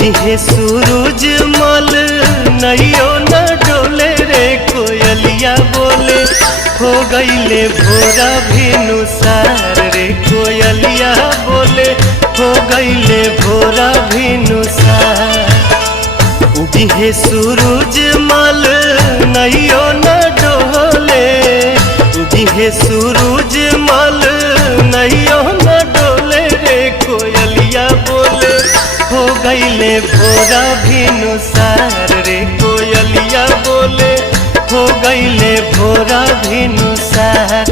दिहे सूरज मल नैयो न डोले रे कोयलिया बोले हो गईले भोरा भिनुसार रे कोयलिया बोले हो गईले भोरा भिनुसार। दिहे सूरज मल नैयो न डोले दिहे सूरज मल नैयो न डोले रे कोयलिया बोले हो गईले भोरा भिनुसार रे कोयलिया बोले हो गईले भोरा भिनुसार।